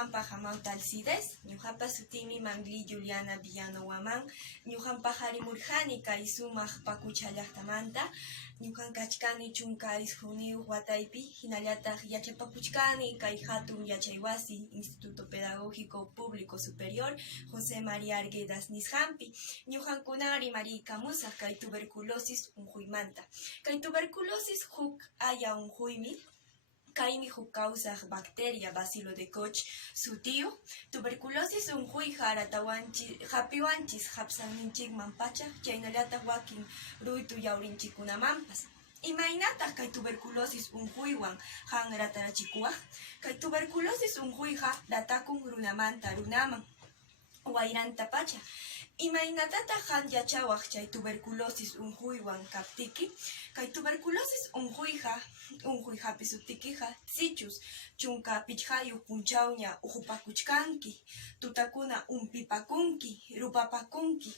ñuqanpaq Amawta Alcides, ñuqapas sutimi Mangli Juliana Villano Waman, ñuqanpaq harimurqani kay sumaq Paqucha llaqtamanta, ñuqan kachkani chunka isquniyuq wataypi, hinallataq yachapapuchkani kay hatun yachaywasi Instituto Pedagógico Público Superior José María Arguedas nisqanpi, ñuqankunari rimariykamusaq kay tuberculosis unquymanta. Kay tuberculosis huk aya unquymi, kaymi huk kawsaq bacteria Bacilo de Koch sutiyu. Tuberculosis unquyqa hapiwanchis hapsanninchikman pachaq, chaynallataq wakin ruytu yawrinchikkunamanpas. Imaynataq kay tuberculosis unquywan han ratarachikuwaq? Kay tuberculosis unquyqa ratakun runamanta runaman, wayranta pacha. Imaynatataq han yachawaq chay tuberculosis unquywan kaptiki? Kay tuberculosis unquyhapi sutikiqa sichus, chunka pichqayuq punchawña uhupakuchkanki, tutakuna umpipakunki, rupapakunki,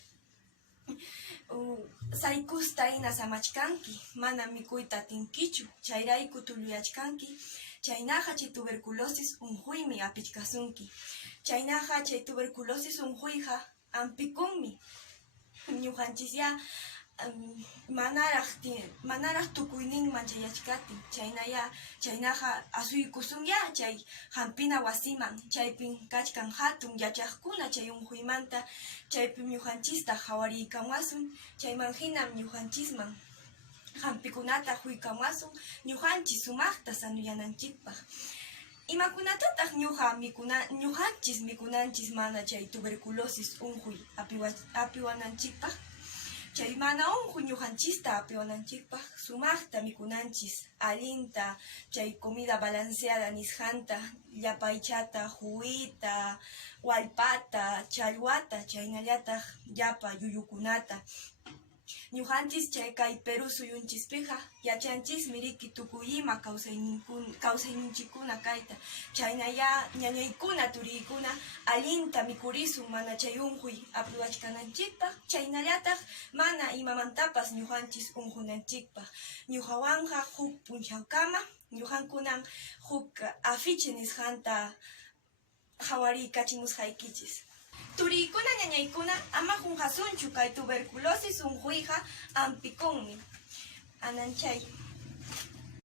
saykusta ina samachkanki, mana mikuyta atinkichu, chayrayku tulluyachkanki. Chaynaqa chay tuberculosis unquymi apichkasunki. Chaynaqa chay tuberculosis unquyqa ampikunmi. Ñuqanchis ya manaraq tukuyninman chayachkatin, chaynaqa asuykusun ya chay hampina wasiman, chaypin kachkan hatun yachaqkuna chay unquymanta, chaypin ñuqanchista hawariykamuasun, chayman hinam ñuqanchisman hampikunata huykamuasun, ñuqanchis sumaqta sanuyananchikpaq. Imakunatataq ñuqanchis mikunanchis mana chay tuberculosis unquy apiwananchikpaq? Chay mana unquy ñuqanchista apiwananchikpaq sumaqta mikunanchis, allinta chay comida balanceada nisqanta, llapaychata, juwita, wallpata, challwata, chaynallataq llapa llullukunata. Ñuqanchis chay kay Perú suyunchispiqa yachanchismi riki tukuy ima kawsayninchikkuna kayta. Chaynaya ñañaykuna turiykuna allinta mikurisun mana chay unquy apiwachkananchikpaq, chaynallataq mana imamantapas ñuqanchis unqunanchikpaq. Ñuqawanqa huk punchawkama, ñuqankunan huk afiche nisqanta hawariykachimusqaykichis. Turiykuna ñañaykuna ama qunqasunchu kay tuberculosis unquyqa ampikunmi. Ananchay.